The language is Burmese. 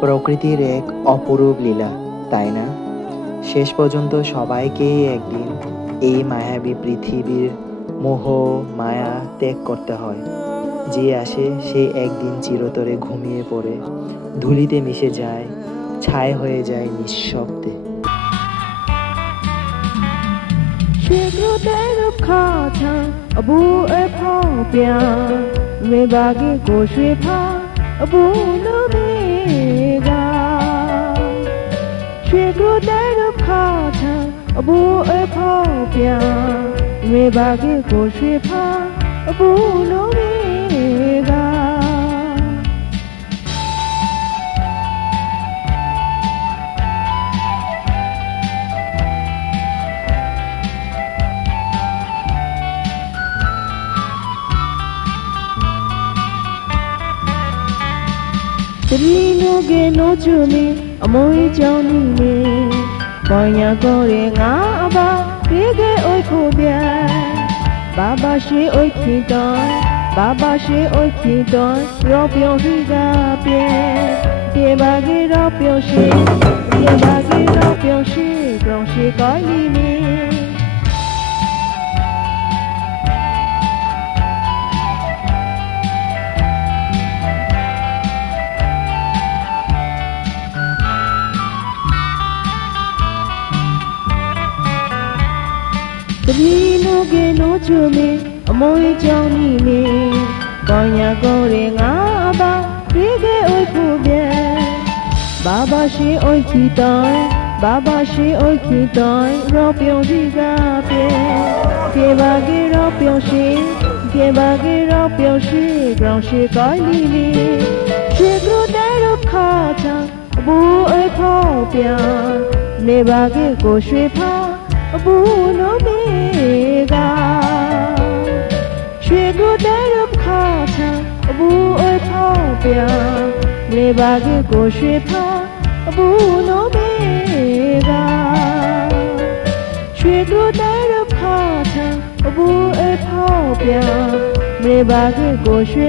প্রকৃতির এক অপরূপ লীলা, তাই না? শেষ পর্যন্ত সবাইকেই একদিন এই মায়াবী পৃথিবীর মোহ মায়া ত্যাগ করতে হয়। যে আসে সে একদিন চিরতরে ঘুমিয়ে পড়ে, ধুলিতে মিশে যায়, ছাই হয়ে যায় নিঃশব্দে। 雪路带入考场，不爱跑遍，没把给过水旁，不能没个。雪路带入考场，不爱跑遍，没把给过水旁，不能没个。တရီနိုကဲနိုချူမီအမွေကြောင့်နီနေပေါ်ညာကိုရဲငါအပါပြေကဲအိုခုပြန်ဘာဘာရှိအိုခိတော်ဘာဘာရှိအိုခိတော်ရောပြောစီကပြေပြေပါကေရောပြောရှိပြေပါကေရောပြောရှိကြောင့်ရှိကိုင်းလီနေ တပီနိုကေနိုချူမီအမွေကြောင့်နီနေပေါ်ညာကိုရဲငါအပါပြေကဲအိုခုပြန်ဘာဘာရှိအိုခိတော်ဘာဘာရှိအိုခိတော်ရောပြုံးစီကပြေပြေပါကေရောပြုံးရှိပြေပါကေရောပြုံးရှိကြောင့်ရှိကိုင်းလီလီရွှေကရတဲ့ရခါချံအဘူအိဖောက်ပြန်နေပါကေကိုရွှေဖောက်အဘူနိုမေကရွှေကိုတဲရခါချံအဘူအိဖောက်ပြန်နေပါကေကိုရွှေဖောက်အဘူနိုမေကရွှေကိုတဲရခါချံအဘူအိဖောက်ပြန်နေပါကေကိုရွှေ